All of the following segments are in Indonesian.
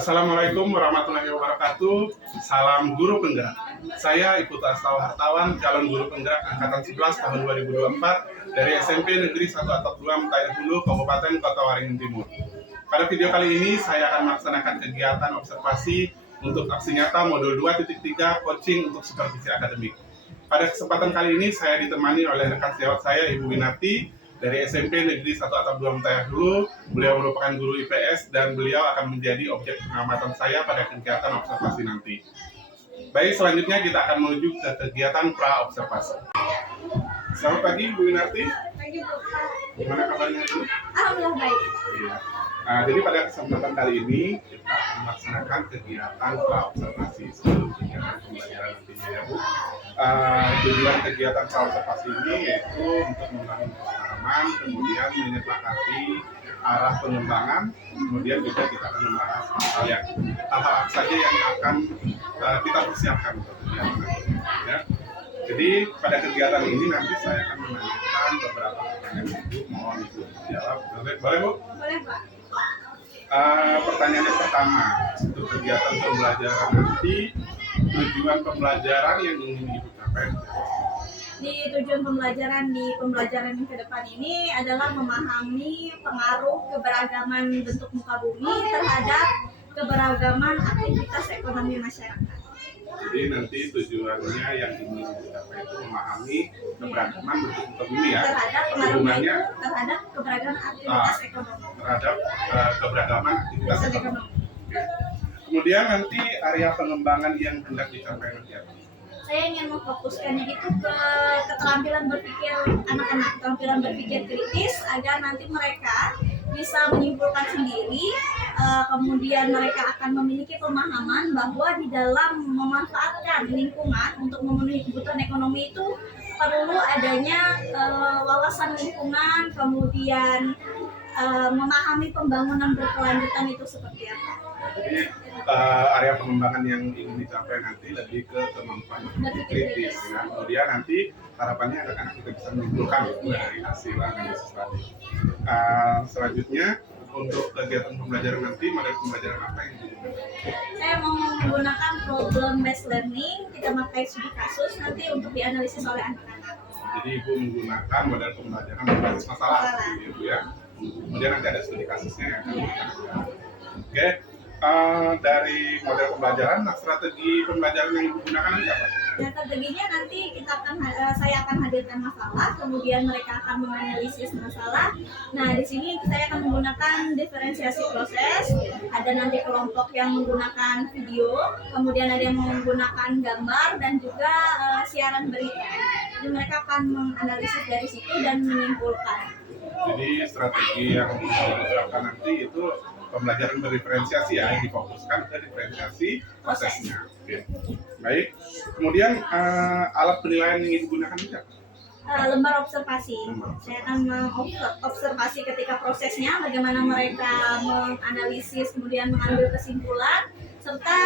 Assalamualaikum warahmatullahi wabarakatuh. Salam guru penggerak. Saya Iputu Astawa Hartawan, calon guru penggerak angkatan 11 tahun 2024 dari SMP Negeri 1 Atap 2 Mentaya Hulu, Kabupaten Kota Waringin Timur. Pada video kali ini saya akan melaksanakan kegiatan observasi untuk aksi nyata modul 2.3 coaching untuk supervisi akademik. Pada kesempatan kali ini saya ditemani oleh rekan sejawat saya Ibu Winarti dari SMP Negeri 1 Atap 2 Mentaya Hulu. Beliau merupakan guru IPS dan beliau akan menjadi objek pengamatan saya pada kegiatan observasi nanti. Baik, selanjutnya kita akan menuju ke kegiatan pra-observasi. Selamat pagi, Bu Winarti. Pagi, Bu. Gimana kabarnya dulu? Alhamdulillah baik. Iya. Jadi pada kesempatan kali ini kita akan melaksanakan kegiatan pra-observasi sebelum kegiatan pembelajaran nantinya ya, Bu. Tujuan kegiatan pra-observasi ini yaitu untuk membangun pemahaman, kemudian menyepakati arah pengembangan, kemudian juga kita akan membahas hal-hal saja yang akan kita persiapkan untuk kegiatan nanti. Ya. Jadi pada kegiatan ini nanti saya akan menanyakan beberapa pertanyaan Ibu, mohon Ibu jawab. Boleh Bu? Boleh, Pak. Pertanyaan yang pertama, untuk kegiatan pembelajaran nanti, tujuan pembelajaran yang ingin Ibu capai. Di tujuan pembelajaran yang ke depan ini adalah memahami pengaruh keberagaman bentuk muka bumi terhadap keberagaman aktivitas ekonomi masyarakat. Jadi nanti tujuannya yang ingin dicapai itu memahami keberagaman bentuk muka bumi ya. Terhadap pengaruhnya terhadap keberagaman aktivitas ekonomi. Terhadap keberagaman aktivitas ekonomi. Oke. Kemudian nanti area pengembangan yang hendak dicapai nanti apa? Saya ingin memfokuskannya itu ke keterampilan berpikir anak-anak, keterampilan berpikir kritis agar nanti mereka bisa menyimpulkan sendiri, kemudian mereka akan memiliki pemahaman bahwa di dalam memanfaatkan lingkungan untuk memenuhi kebutuhan ekonomi itu perlu adanya wawasan lingkungan, kemudian memahami pembangunan berkelanjutan itu seperti apa. Jadi area pengembangan yang ingin dicapai nanti lebih ke kemampuan kritis ya. Kemudian nanti harapannya anak-anak kita bisa menyimpulkan dari hasil analisis tadi. Selanjutnya untuk kegiatan pembelajaran nanti, model pembelajaran apa yang digunakan? Saya mau menggunakan problem based learning, kita pakai studi kasus nanti untuk dianalisis oleh anak-anak. Jadi Ibu menggunakan model pembelajaran berbasis masalah, gitu ya. Kemudian nanti ada studi kasusnya yang akan digunakan. Oke. Dari model pembelajaran, strategi pembelajaran yang Ibu gunakan nanti apa? Strateginya nanti saya akan hadirkan masalah, kemudian mereka akan menganalisis masalah. Nah, di sini saya akan menggunakan diferensiasi proses. Ada nanti kelompok yang menggunakan video, kemudian ada yang menggunakan gambar dan juga siaran berita. Jadi mereka akan menganalisis dari situ dan menyimpulkan. Jadi strategi yang diterapkan nanti itu pembelajaran berdiferensiasi ya, yang difokuskan ke diferensiasi prosesnya. Oke. Baik. Kemudian alat penilaian yang digunakan itu apa? Lembar observasi. Saya akan mengobservasi ketika prosesnya, bagaimana mereka menganalisis, kemudian mengambil kesimpulan, serta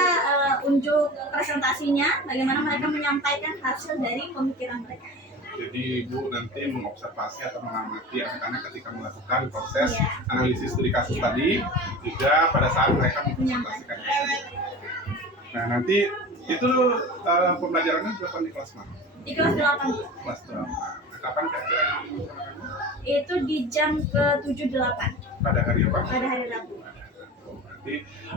unjuk presentasinya, bagaimana mereka menyampaikan hasil dari pemikiran mereka. Jadi Ibu nanti mengobservasi atau mengamati anak-anak ketika melakukan proses analisis studi kasus tadi, juga pada saat mereka mempresentasikan hasil. Nah nanti itu pembelajarannya dilakukan di kelas mana? Di kelas 8. Kelas 8. Nah, kapan kira-kira itu di jam ke-7-8. Pada hari apa? Pada hari Rabu.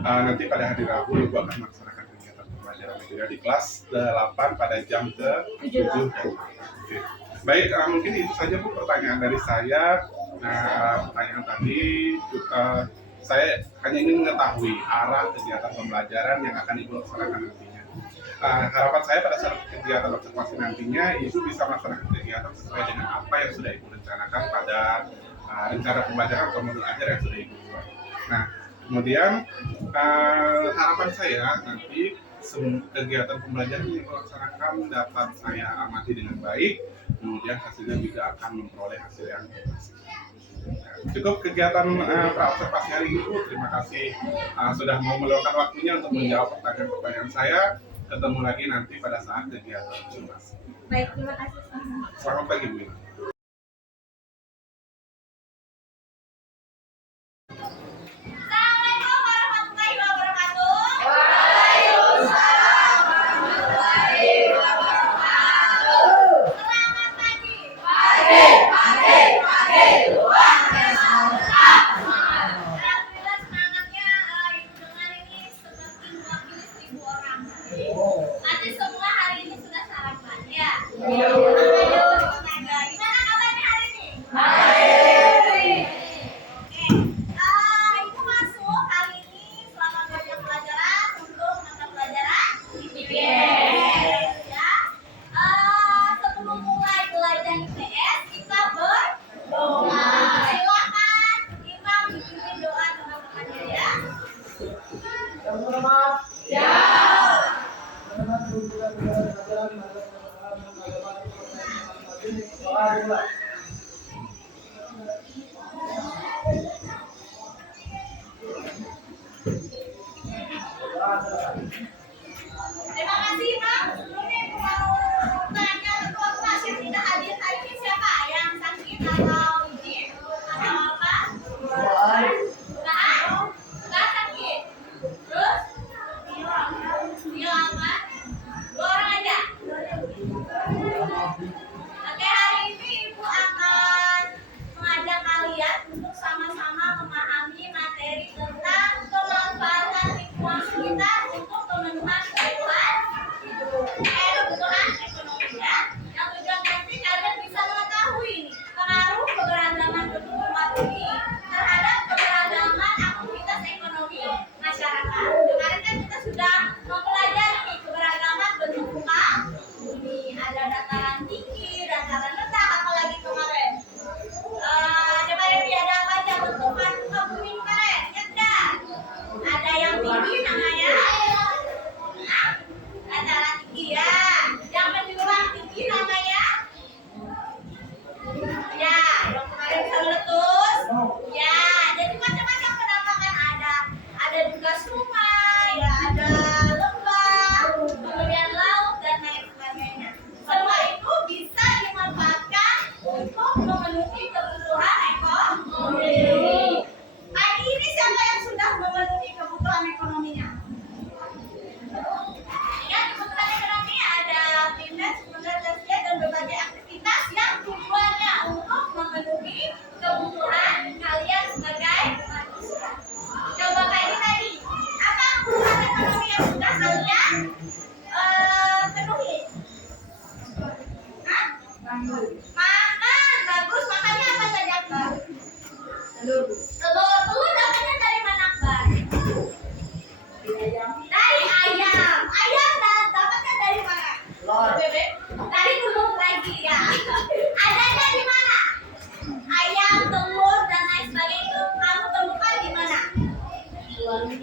Nanti pada hari Rabu Ibu akan melaksanakan kegiatan pembelajaran itu ya, di kelas 8 pada jam ke-7. Baik, mungkin itu saja Bu pertanyaan dari saya. Nah, pertanyaan tadi saya hanya ingin mengetahui arah kegiatan pembelajaran yang akan Ibu laksanakan nantinya. Harapan saya pada saat kegiatan observasi nantinya Ibu bisa melaksanakan kegiatan sesuai dengan apa yang sudah Ibu rencanakan pada rencana pembelajaran atau modul ajar yang sudah Ibu buat. Nah, kemudian harapan saya nanti kegiatan pembelajaran yang dilaksanakan dapat saya amati dengan baik, kemudian hasilnya juga akan memperoleh hasil yang positif. Cukup kegiatan pra-observasi hari ini Bu. Terima kasih sudah mau meluangkan waktunya untuk menjawab pertanyaan-pertanyaan saya. Ketemu lagi nanti pada saat kegiatan observasi. Baik, terima kasih. Selamat pagi Bu. Assalamualaikum warahmatullahi wabarakatuh. Telur dapatnya dari mana, Mbak? Dari ayam. Ayam dapatnya dari mana? Bebek. Dari telur lagi ya. Adanya di mana? Ayam, telur dan lain sebagainya itu kamu temukan di mana?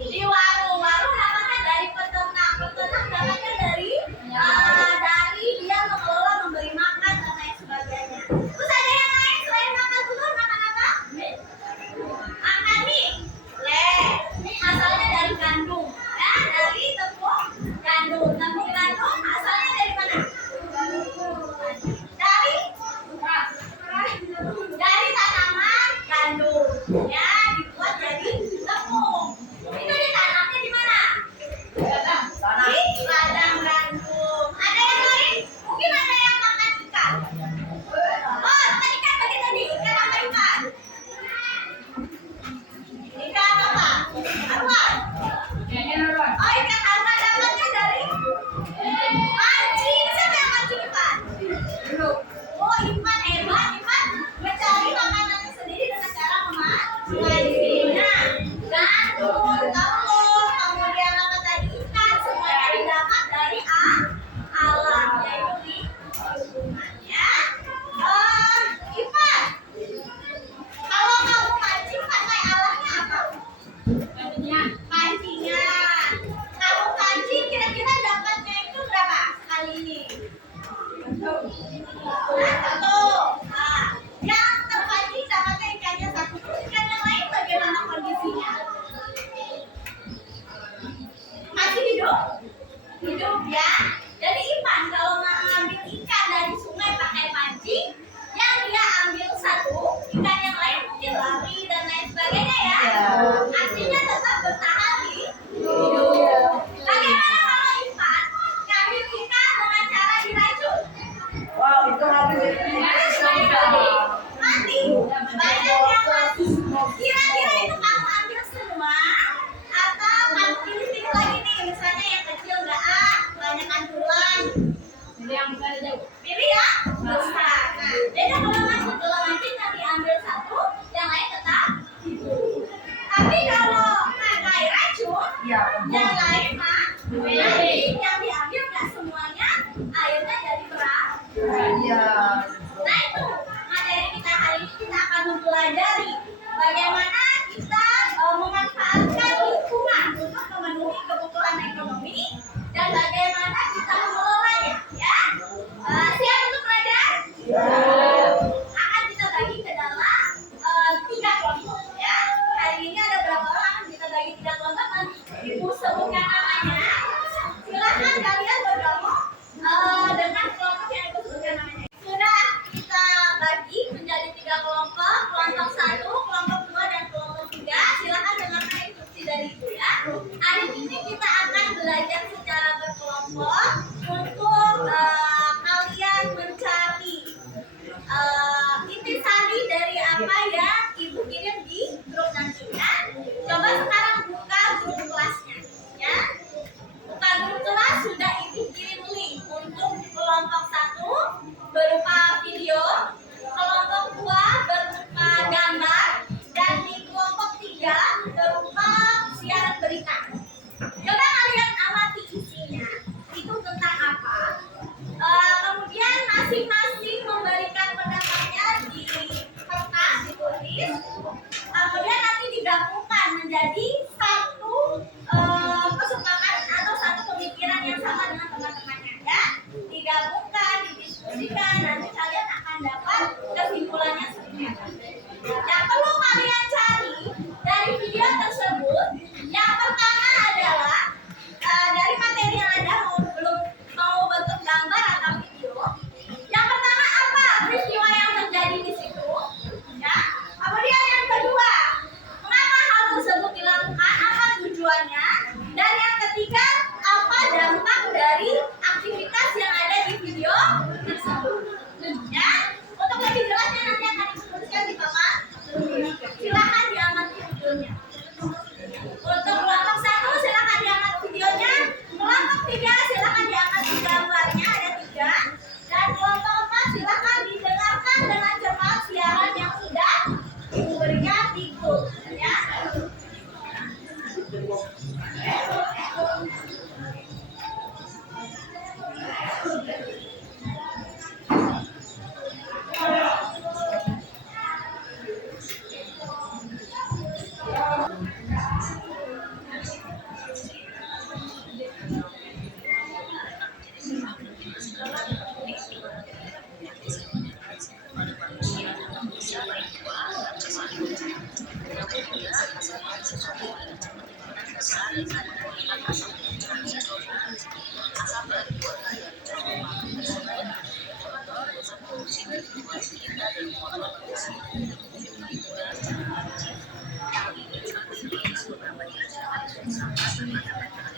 Di warung. Warung dapatnya dari peternak. Peternak dapatnya dari dia mengelola, memberi makan dan lain sebagainya. Terus ada yang lain selain makan telur, makan apa? Makan mie. Mie asalnya dari gandum. Ya, dari tepung gandum. Tepung gandum asalnya dari mana? Dari tanaman gandum. Ya, dibuat jadi tepung. Itu ditanamnya di mana? Di ladang gandum. Ada yang lain? Mungkin ada yang makan ikan. Oh, makan ikan bagi tadi. Ikan apa ikan? Ikan apa? Arwah. Oh, ikan arwah dapatnya dari mancing. Siapa yang mancing ikan? Oh, Ipan hebat. Ipan mencari makanannya sendiri dengan cara memancingnya. Gandum, telur, kemudian apa tadi ikan, semuanya didapat dari alam, yaitu di lingkungan ya. Ipan, kalau kamu mancing pakai alatnya apa? Pancingan. Kamu pancing kira-kira dapatnya itu berapa kali ini? Satu. Nah, yang terpancing dapatnya ikannya satu. Terus ikan yang lain bagaimana kondisinya? Masih hidup? Hidup ya. Jadi Ipan kalau mengambil ikan dari sungai pakai pancing, yang dia ambil satu, ikan yang lain mungkin lari dan lain sebagainya ya. Artinya tetap bertahan di hidup. Bagaimana kalau Ipan ngambil ikan dengan cara diracun? Mati. Banyak yang mati. Kira-kira itu kamu ambil semua atau kamu pilih-pilih lagi nih, misalnya yang kecil enggak banyakan tulang. Pilih ya besar. Nah, beda kalau mancing yang diambil satu, yang lain tetap hidup. Tapi kalau pakai racun, yang lain mati. Yang diambil enggak semuanya airnya jadi berat. Nah itu materi kita hari ini, kita akan mempelajari bagaimana kita memanfaatkan lingkungan untuk memenuhi kebutuhan ekonomi dan bagaimana kita mengelolanya ya. Siap untuk belajar? Akan kita bagi ke dalam 3 kelompok ya. Hari ini ada berapa orang? Kita bagi 3 kelompok dan Ibu sebutkan namanya. Silahkan kalian bergabung dengan kelompok yang Ibu sebutkan namanya. Sudah kita bagi menjadi 3 kelompok, kelompok 1, kelompok 2, dan kelompok 3. Silakan dengarkan instruksi dari Ibu ya. Hari ini kita akan belajar secara berkelompok untuk kalian mencari intisari dari apa yang Ibu kirim di grup nantinya. Coba sekarang buka grup kelasnya ya. Buka grup kelas, sudah Ibu kirim link untuk kelompok 1 berupa video, kelompok 2 berupa gambar, dan di kelompok 3 berupa siaran berita. Coba kalian amati isinya, itu tentang apa. Kemudian masing-masing memberikan pendapatnya di kertas ditulis. Kemudian nanti digabungkan menjadi satu kesepakatan atau satu pemikiran yang sama dengan teman-temannya ya. Digabungkan, didiskusikan, nanti kalian akan dapat kesimpulannya seperti apa. Yang perlu kalian cari dari video tersebut, yang pertama adalah dari materi yang ada, belum mau bentuk gambar atau video. Yang pertama apa peristiwa yang terjadi di situ, ya. Kemudian yang kedua, mengapa hal tersebut dilakukan?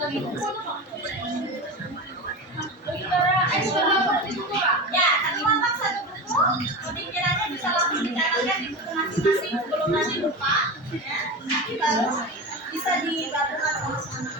bagi buku tuh Pak. Ya, satu kelompok satu buku, pemikirannya bisa langsung dicatatkan di buku masing-masing sebelum nanti lupa, ya. Nanti baru bisa digabungkan sama-sama.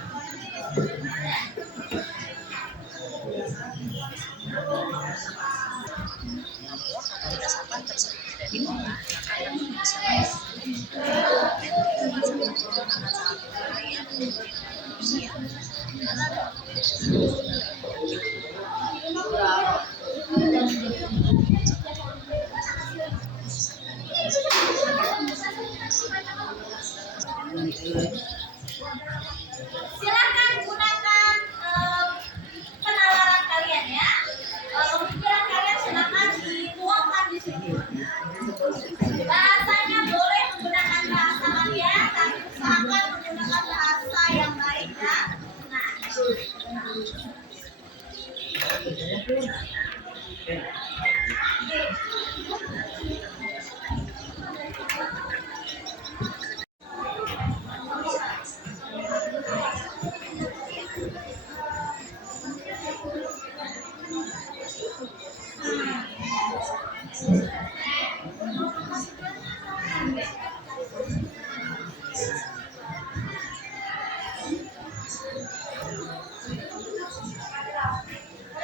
Silakan gunakan penalaran kalian ya. Pemikiran kalian silakan dituangkan di sini. Bahasanya boleh menggunakan bahasa kalian, tapi usahakan menggunakan bahasa yang baik dan benar.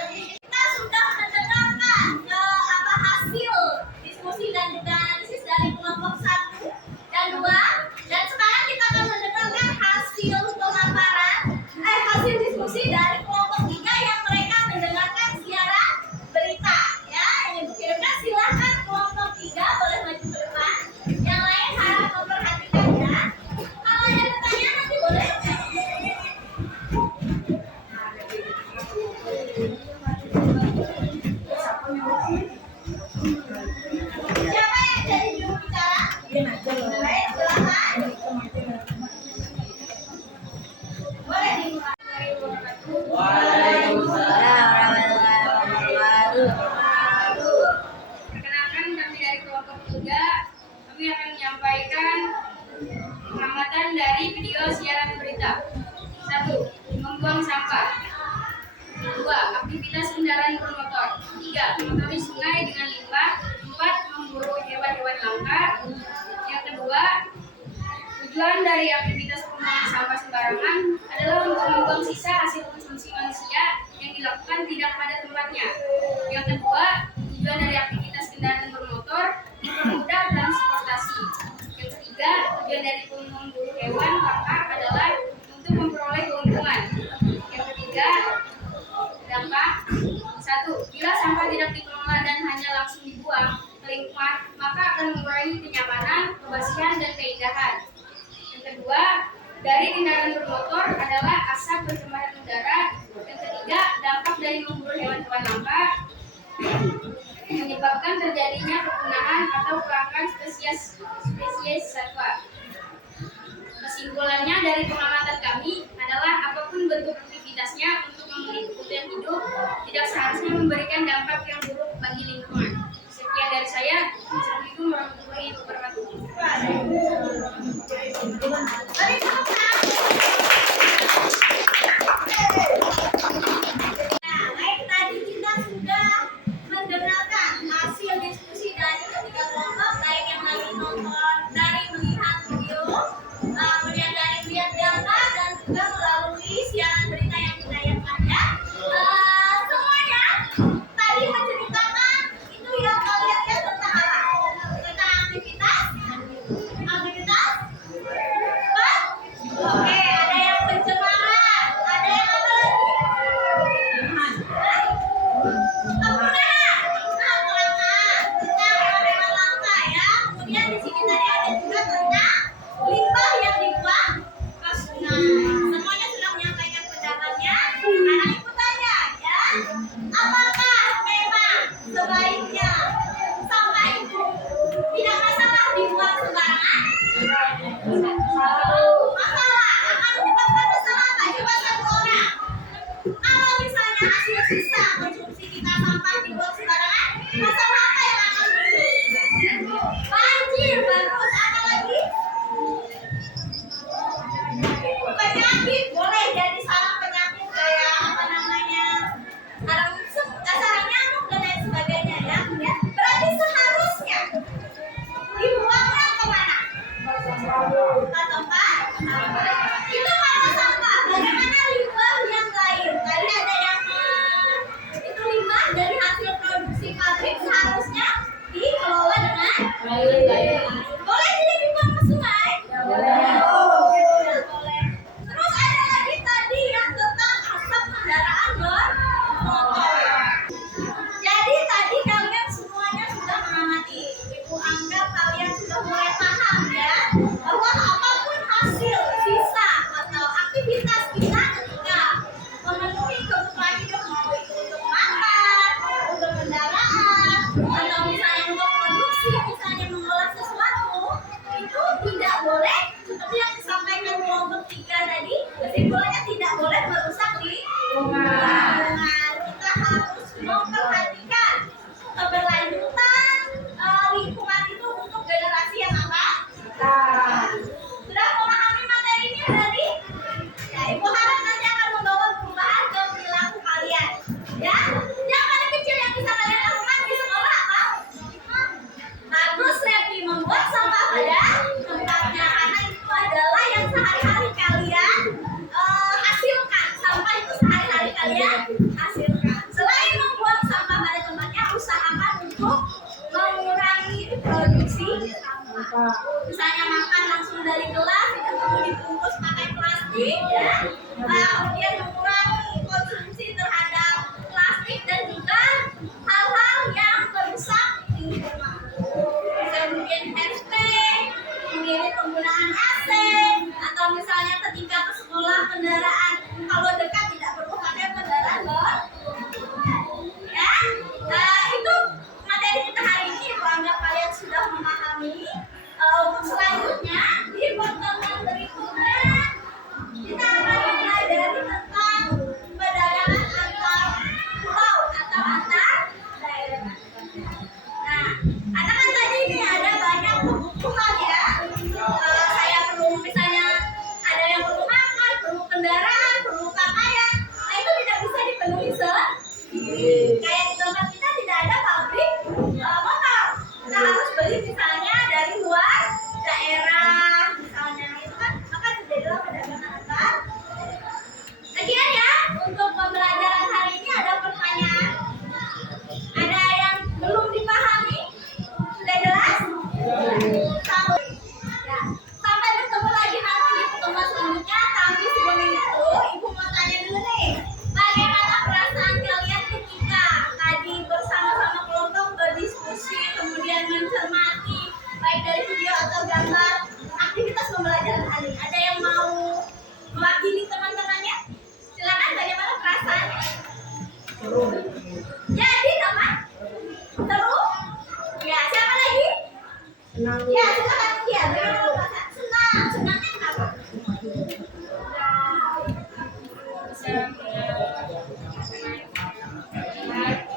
Kita sudah mendengarkan hasil diskusi dan juga analisis dari kelompok 1 dan 2, dan sekarang kita akan mendengarkan hasil pemaparan hasil diskusi dari kelompok 3 yang mereka mendengarkan siaran berita ya. Yang dikirimkan silahkan kelompok 3 boleh maju ke depan. Yang lain harap memperhatikan ya. Kalau ada pertanyaan nanti boleh. Siapa yang jadi juru bicara? Baik, silakan. Boleh dimulai. Perkenalkan, kami dari kelompok 3, kami akan menyampaikan pengamatan dari video siaran berita. 1. Membuang sampah. 2. Aktivitas kendaraan bermotor. 3. Mengotori sungai dengan limbah. 4. Memburu hewan-hewan langka. Yang kedua, tujuan dari aktivitas pembuangan sampah sembarangan adalah untuk membuang sisa hasil konsumsi manusia yang dilakukan tidak pada tempatnya. Yang kedua, tujuan dari aktivitas kendaraan bermotor mempermudah transportasi. Yang ketiga, tujuan dari memburu hewan langka adalah untuk memperoleh keuntungan. Yang ketiga, dampak. 1. Bila sampah tidak dikelola dan hanya langsung dibuang ke lingkungan, maka akan mengurangi kenyamanan, kebersihan, dan keindahan. Yang kedua, dari kendaraan bermotor adalah asap pencemaran udara. Yang ketiga, dampak dari memburu hewan-hewan langka menyebabkan terjadinya kepunahan atau kelangkaan spesies satwa. Kesimpulannya dari pengamatan kami adalah apapun bentuk aktivitasnya untuk memenuhi kebutuhan hidup tidak seharusnya memberikan dampak yang buruk bagi lingkungan. Sekian dari saya. Assalamualaikum warahmatullahi wabarakatuh. Nah, baik, tadi kita sudah mendengarkan hasil diskusi dari ketiga kelompok, baik yang dari nonton, dari melihat video, kemudian dari melihat data Ke tempat sampah. Itu mana sampah? Bagaimana limbah yang lain? Tadi ada yang itu limbah dari hasil produksi pabrik seharusnya dikelola dengan baik. Boleh tidak dibuang ke sungai? Tidak boleh. Terus ada lagi tadi yang tentang asap kendaraan bermotor. Jadi tadi kalian semuanya sudah mengamati. Ibu anggap kalian sudah mulai paham ya bahwa apapun hasil sisa atau aktivitas kita ketika memenuhi kebutuhan hidup mau itu untuk makan, untuk kendaraan, atau misalnya untuk produksi, misalnya mengolah sesuatu, itu tidak boleh seperti yang disampaikan kelompok 3 tadi, kesimpulannya tidak boleh merusak lingkungan. Kita harus memperhatikan keberlanjutan lingkungan itu untuk generasi yang akan datang. Sudah memahami materi ini tadi? Ya, Ibu harap nanti akan membawa perubahan ke perilaku kalian. Ya, yang paling kecil yang bisa kalian lakukan di sekolah apa? Bagus, Repi, membuat sampah pada tempatnya karena itu adalah yang sehari-hari kalian hasilkan. Sampah itu sehari-hari kalian hasilkan. Selain membuang sampah pada tempatnya, usahakan untuk mengurangi produksi sampah. Misalnya makan langsung dari gelas, tidak perlu dibungkus pakai plastik, ya. Kemudian mengurangi konsumsi terhadap plastik dan juga hal-hal yang merusak lingkungan. Bisa mungkin hashtag, mengirit penggunaan AC, atau misalnya ketika ke sekolah kendaraan kalau dekat tidak perlu pakai kendaraan ya. Itu materi kita hari ini. Ibu anggap kalian sudah memahami. Untuk selanjutnya di pertemuan berikutnya kita akan mempelajari tentang perdagangan antar pulau atau antar daerah. Nah, karena kan tadi ini ada banyak kebutuhan ya. Saya perlu misalnya ada yang perlu makan, perlu kendaraan, perlu pakaian. Nah, itu tidak bisa dipenuhi sendiri. Kayak di tempat kita tidak ada pabrik motor. Kita harus beli misalnya dari luar daerah misalnya. Itu kan maka terjadilah perdagangan antar. Sekian ya untuk pembelajaran hari ini. Ada pertanyaan? Ada yang belum dipahami? Sudah jelas? Ya. Sampai bertemu lagi nanti di pertemuan selanjutnya. Tapi sebelum itu, Ibu mau tanya dulu nih. Bagaimana perasaan kalian ketika tadi bersama-sama kelompok berdiskusi, kemudian mencermati baik dari video atau gambar aktivitas pembelajaran hari ini? Ada yang mau mewakili teman-temannya? Silakan, bagaimana perasaannya? Jadi teman? Seru? Ya, siapa lagi? Senang. Ya, silakan. Ya, bagaimana perasaan? Senang. Senangnya kenapa?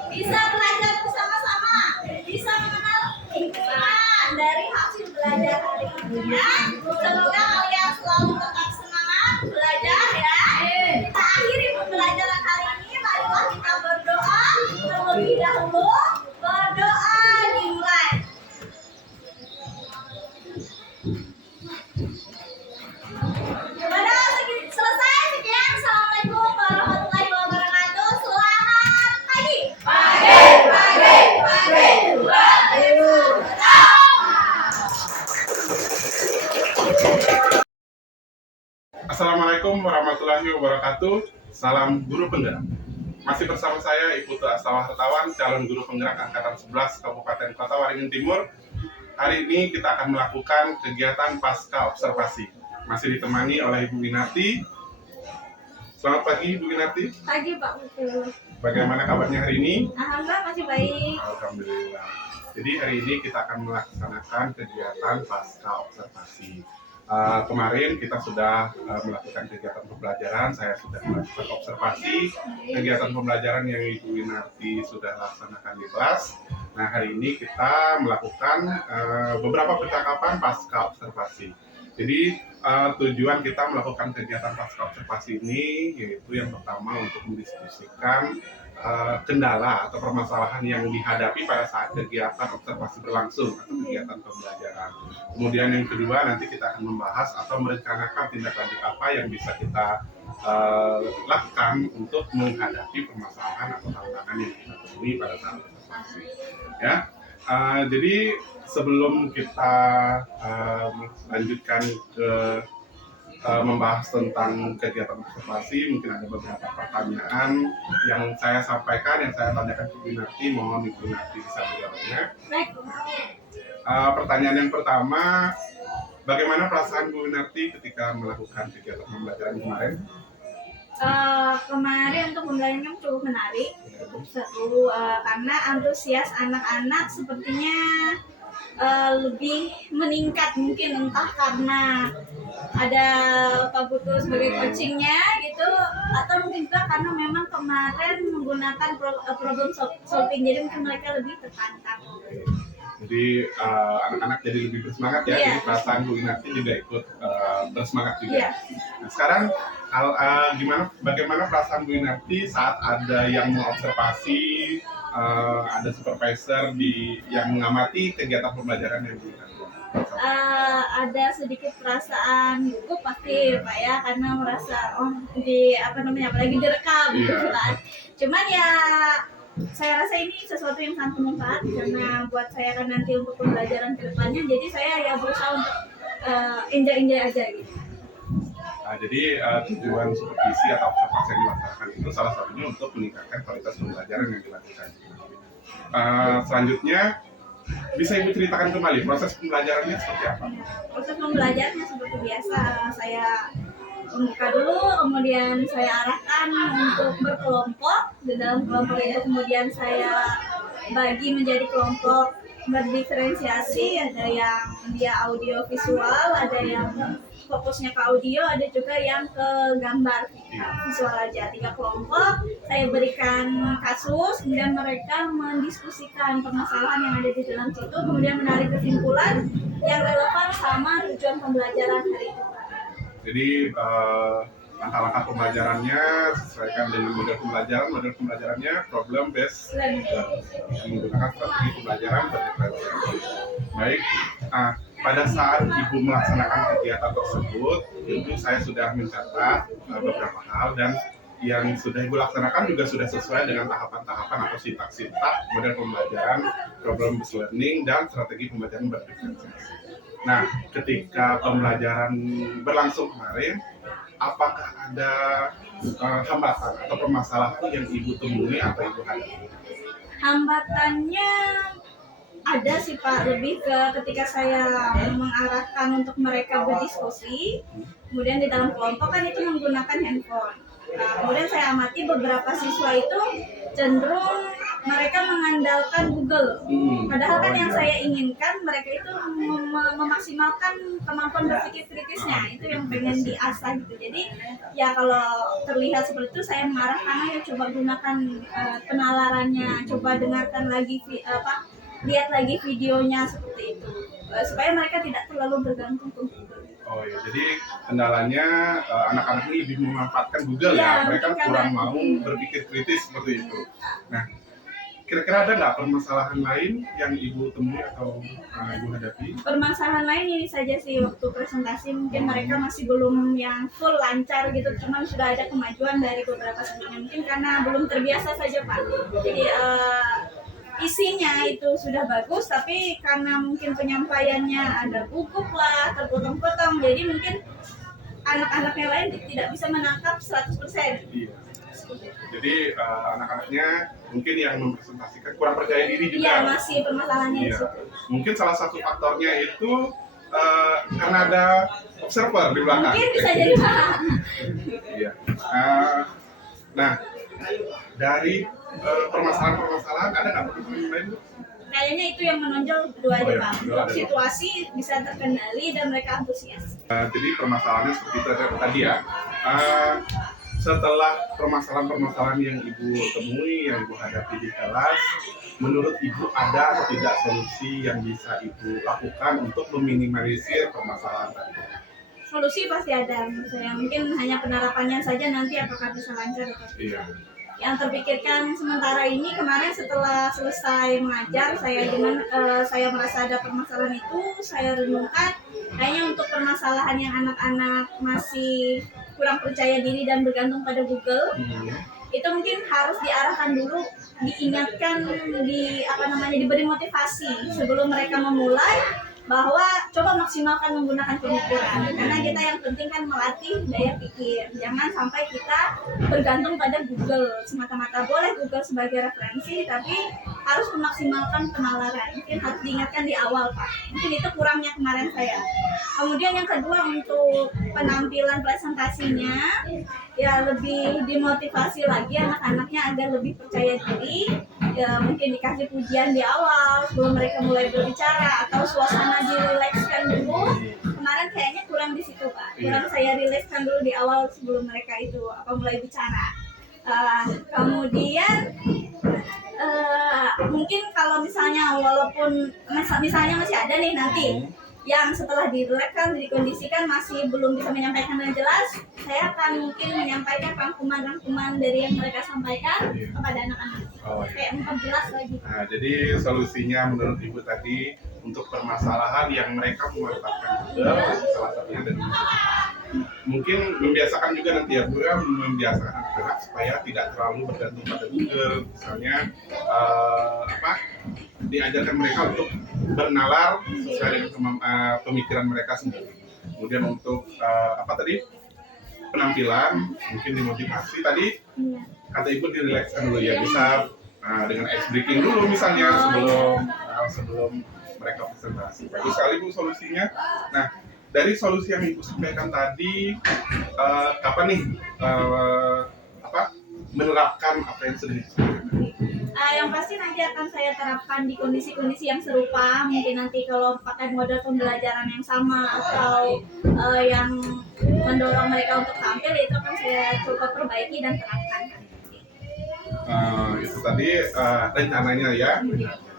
Bisa belajar bersama-sama, bisa mengenal lingkungan dari hasil belajar hari ini ya. Semoga kalian selalu tetap semangat belajar ya. Kita akhiri pembelajaran hari ini. Marilah kita berdoa terlebih dahulu. Berdoa dimulai. Selesai. Sekian. Assalamualaikum warahmatullahi wabarakatuh. Selamat pagi. Assalamualaikum warahmatullahi wabarakatuh. Salam guru penggerak. Masih bersama saya Ibu Astawa Hartawan, calon guru penggerak angkatan 11 Kabupaten Kota Waringin Timur. Hari ini kita akan melakukan kegiatan pasca observasi. Masih ditemani oleh Ibu Winarti. Selamat pagi Ibu Winarti. Pagi Pak Mutu. Bagaimana kabarnya hari ini? Alhamdulillah masih baik. Alhamdulillah. Jadi hari ini kita akan melaksanakan kegiatan pasca observasi. Kemarin kita sudah melakukan kegiatan pembelajaran, saya sudah melakukan observasi kegiatan pembelajaran yang Ibu Winarti sudah laksanakan di kelas. Nah, hari ini kita melakukan beberapa percakapan pasca observasi. Jadi tujuan kita melakukan kegiatan pasca observasi ini yaitu yang pertama untuk mendiskusikan kendala atau permasalahan yang dihadapi pada saat kegiatan observasi berlangsung atau kegiatan pembelajaran. Kemudian yang kedua nanti kita akan membahas atau merencanakan tindak lanjut apa yang bisa kita lakukan untuk menghadapi permasalahan atau tantangan yang kita temui pada saat observasi. Ya, jadi sebelum kita lanjutkan ke membahas tentang kegiatan observasi, mungkin ada beberapa pertanyaan yang saya sampaikan, yang saya tanyakan ke Bu Narti, mohon Ibu Narti bisa menjawabnya. Pertanyaan yang pertama, bagaimana perasaan Bu Narti ketika melakukan kegiatan pembelajaran kemarin? Kemarin untuk pembelajaran cukup menarik, cukup seru karena antusias anak-anak sepertinya lebih meningkat, mungkin entah karena ada Pak Putu sebagai coachingnya gitu, atau mungkin juga karena memang kemarin menggunakan problem solving, jadi mungkin mereka lebih tertantang. Jadi anak-anak jadi lebih bersemangat ya, jadi perasaan Bu Narti juga ikut bersemangat juga. Nah, sekarang bagaimana perasaan Bu Narti saat ada yang mengobservasi, ada supervisor yang mengamati kegiatan pembelajaran yang Bu Narti? Ada sedikit perasaan gugup pasti Pak ya, karena merasa apalagi direkam gitu kan. Cuman ya saya rasa ini sesuatu yang sangat bermanfaat karena buat saya kan nanti untuk pembelajaran kedepannya, jadi saya ya berusaha untuk enjoy aja gitu. Jadi tujuan supervisi atau observasi yang dilaksanakan itu salah satunya untuk meningkatkan kualitas pembelajaran yang dilakukan. Selanjutnya bisa Ibu ceritakan kembali proses pembelajarannya seperti apa? Proses pembelajarannya seperti biasa, saya membuka dulu, kemudian saya arahkan untuk berkelompok. Di dalam kelompok itu kemudian saya bagi menjadi kelompok berdiferensiasi, ada yang dia audio visual, ada yang fokusnya ke audio, ada juga yang ke gambar visual aja. 3 kelompok, saya berikan kasus, kemudian mereka mendiskusikan permasalahan yang ada di dalam situ, kemudian menarik kesimpulan yang relevan sama tujuan pembelajaran hari itu. Jadi langkah-langkah pembelajarannya sesuaikan dengan model pembelajarannya problem based learning, menggunakan strategi pembelajaran berdiferensiasi. Baik, pada saat Ibu melaksanakan kegiatan tersebut, tentu saya sudah mencatat beberapa hal, dan yang sudah Ibu laksanakan juga sudah sesuai dengan tahapan-tahapan atau sintak-sintak model pembelajaran problem based learning dan strategi pembelajaran berdiferensiasi. Nah, ketika pembelajaran berlangsung kemarin, apakah ada hambatan atau permasalahan yang Ibu temui atau Ibu hadapi? Hambatannya ada sih Pak, lebih ke ketika saya mengarahkan untuk mereka berdiskusi, kemudian di dalam kelompok kan itu menggunakan handphone. Kemudian saya amati beberapa siswa itu cenderung mereka mengandalkan Google. Padahal kan yang saya inginkan mereka itu memaksimalkan kemampuan berpikir kritisnya, itu yang pengen diasah gitu. Jadi ya kalau terlihat seperti itu, saya mengarahkan ya coba gunakan penalarannya, coba dengarkan lagi lihat lagi videonya seperti itu, supaya mereka tidak terlalu bergantung ke Google. Oh ya, jadi kendalanya anak-anak ini lebih memanfaatkan Google ya, mereka kurang mau berpikir kritis seperti itu. Nah, kira-kira ada nggak permasalahan lain yang Ibu temui atau Ibu hadapi? Permasalahan lain ini saja sih, waktu presentasi mungkin mereka masih belum yang full lancar gitu, cuman sudah ada kemajuan dari beberapa sebelumnya, mungkin karena belum terbiasa saja Pak. Jadi isinya itu sudah bagus, tapi karena mungkin penyampaiannya ada gugup lah, terpotong-potong, jadi mungkin anak-anak yang lain tidak bisa menangkap 100%. Iya. Jadi anak-anaknya mungkin yang mempresentasikan kurang percaya diri juga. Iya, masih permasalahannya iya. itu. Mungkin salah satu faktornya itu karena ada observer di belakang. Mungkin bisa jadi Pak. Iya. Nah, dari permasalahan-permasalahan ada nggak permasalahan lain? Kayaknya itu yang menonjol kedua aja Pak. Untuk situasi bisa terkendali dan mereka antusias. Jadi permasalahannya seperti itu tadi ya. Setelah permasalahan-permasalahan yang Ibu temui, yang Ibu hadapi di kelas, menurut Ibu ada atau tidak solusi yang bisa Ibu lakukan untuk meminimalisir permasalahan tadi? solusi pasti ada menurut saya. Mungkin hanya penerapannya saja nanti apakah bisa lancar atau Iya. tidak. Yang terpikirkan sementara ini kemarin setelah selesai mengajar, saya merasa ada permasalahan itu, saya renungkan kayaknya untuk permasalahan yang anak-anak masih kurang percaya diri dan bergantung pada Google, itu mungkin harus diarahkan dulu, diingatkan, diberi motivasi sebelum mereka memulai, bahwa coba maksimalkan menggunakan pemikiran, karena kita yang penting kan melatih daya pikir. Jangan sampai kita bergantung pada Google semata-mata. Boleh Google sebagai referensi, tapi harus memaksimalkan penalaran. Mungkin harus diingatkan di awal, Pak. Mungkin itu kurangnya kemarin saya. Kemudian yang kedua, untuk penampilan presentasinya, ya lebih dimotivasi lagi anak-anaknya agar lebih percaya diri. Ya mungkin dikasih pujian di awal sebelum mereka mulai berbicara, atau suasana dirilekskan dulu. Kemarin kayaknya kurang di situ, Pak. Kurang saya rilekskan dulu di awal sebelum mereka itu mulai bicara. Kemudian mungkin kalau misalnya walaupun misalnya masih ada nih nanti yang setelah direlakan, dikondisikan masih belum bisa menyampaikan dengan jelas, saya akan mungkin menyampaikan rangkuman-rangkuman dari yang mereka sampaikan kepada anak-anak. Kayak memperjelas lagi. Nah, jadi solusinya menurut Ibu tadi untuk permasalahan yang mereka memanfaatkan Google, salah satunya dari mungkin membiasakan juga nanti ya, Bu, membiasakan anak-anak supaya tidak terlalu bergantung pada Google. Misalnya diajarkan mereka untuk bernalar sesuai dengan pemikiran mereka sendiri. Kemudian untuk penampilan mungkin dimotivasi tadi kata Ibu dirilekskan dulu ya, bisa dengan ice breaking dulu misalnya sebelum mereka presentasi. Bagus sekali Bu solusinya. Nah, dari solusi yang Ibu sampaikan tadi, kapan nih menerapkan apa yang sudah disebutkan? Yang pasti nanti akan saya terapkan di kondisi-kondisi yang serupa. Mungkin nanti kalau pakai model pembelajaran yang sama atau yang mendorong mereka untuk tampil, itu akan saya coba perbaiki dan terapkan. Itu tadi rencananya ya.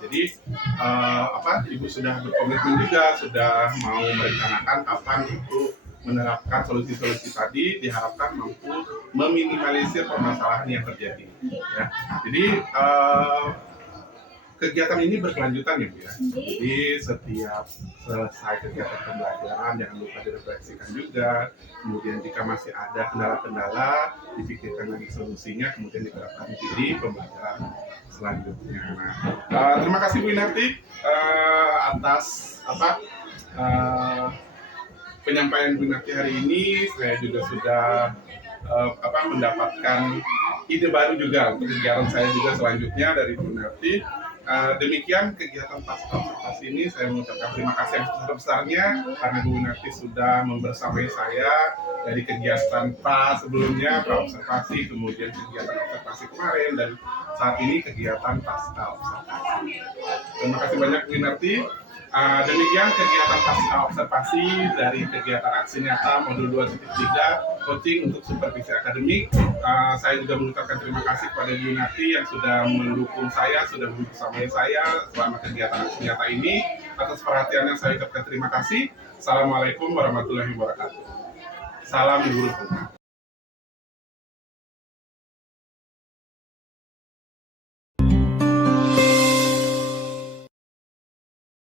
Jadi Ibu sudah berkomitmen juga, sudah mau merencanakan kapan untuk menerapkan solusi-solusi tadi, diharapkan mampu meminimalisir permasalahan yang terjadi. Ya. Jadi kegiatan ini berkelanjutan ya Bu ya. Jadi setiap selesai kegiatan pembelajaran jangan lupa direfleksikan juga. Kemudian jika masih ada kendala-kendala, dipikirkan lagi solusinya, kemudian diterapkan di pembelajaran selanjutnya. Nah, terima kasih Bu Inarti atas penyampaian Bu Inarti hari ini. Saya juga sudah mendapatkan ide baru juga untuk kegiatan saya juga selanjutnya dari Bu Inarti. Demikian kegiatan pasca observasi ini, saya mengucapkan terima kasih yang sebesar-besarnya karena Bu Inarti sudah membersamai saya dari kegiatan sebelumnya, pra-observasi, kemudian kegiatan observasi kemarin, dan saat ini kegiatan pasca observasi. Terima kasih banyak Bu Inarti. Demikian kegiatan pasca observasi dari kegiatan aksi nyata modul 2.3 coaching untuk supervisi akademik. Saya juga mengucapkan terima kasih kepada Bu Inarti yang sudah mendukung saya, sudah bersama saya selama kegiatan aksi nyata ini. Atas perhatiannya saya ucapkan terima kasih. Assalamualaikum warahmatullahi wabarakatuh. Salam guru.